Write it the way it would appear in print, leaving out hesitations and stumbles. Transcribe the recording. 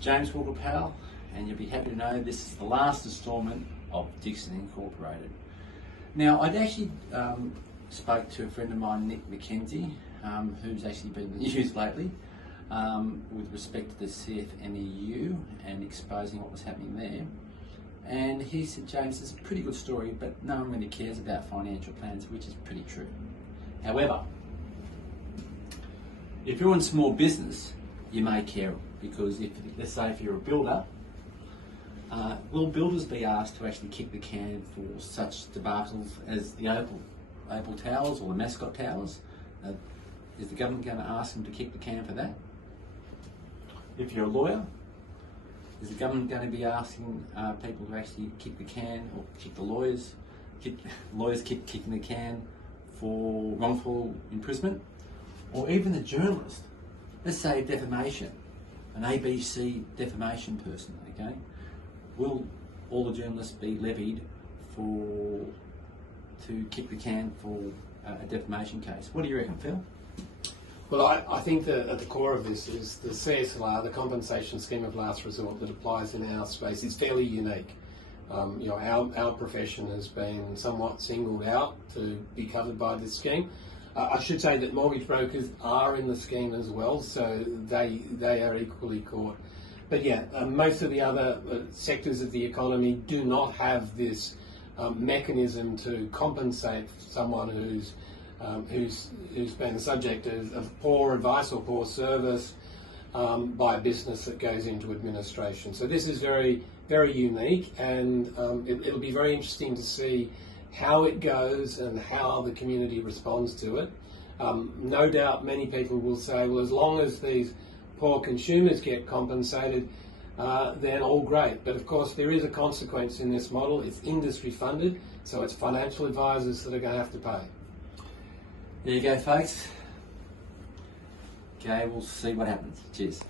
James Walker-Powell, and you'll be happy to know this is the last instalment of Dixon Incorporated. Now, I'd actually spoke to a friend of mine, Nick McKenzie, who's actually been in the news lately with respect to the CFMEU and exposing what was happening there. And he said, James, it's a pretty good story, but no one really cares about financial plans, which is pretty true. However, if you're in small business, you may care, because if, let's say if you're a builder, will builders be asked to actually kick the can for such debacles as the Opal Towers or the Mascot Towers? Is the government going to ask them to kick the can for that? If you're a lawyer, is the government going to be asking people to actually kick the can, or kick the lawyers, kicking the can for wrongful imprisonment? Or even the journalist, let's say defamation, an ABC defamation person, okay? Will all the journalists be levied to kick the can for a defamation case? What do you reckon, Phil? Well, I think that at the core of this is the CSLR, the compensation scheme of last resort that applies in our space, is fairly unique. Our profession has been somewhat singled out to be covered by this scheme. I should say that mortgage brokers are in the scheme as well, so they are equally caught. But yeah, most of the other sectors of the economy do not have this mechanism to compensate someone who's been the subject of poor advice or poor service by a business that goes into administration. So this is very, very unique, and it'll be very interesting to see how it goes and how the community responds to it. No doubt many people will say, well, as long as these poor consumers get compensated, then all great. But of course there is a consequence in this model. It's industry funded, so it's financial advisors that are going to have to pay. There you go, folks. Okay, we'll see what happens. Cheers.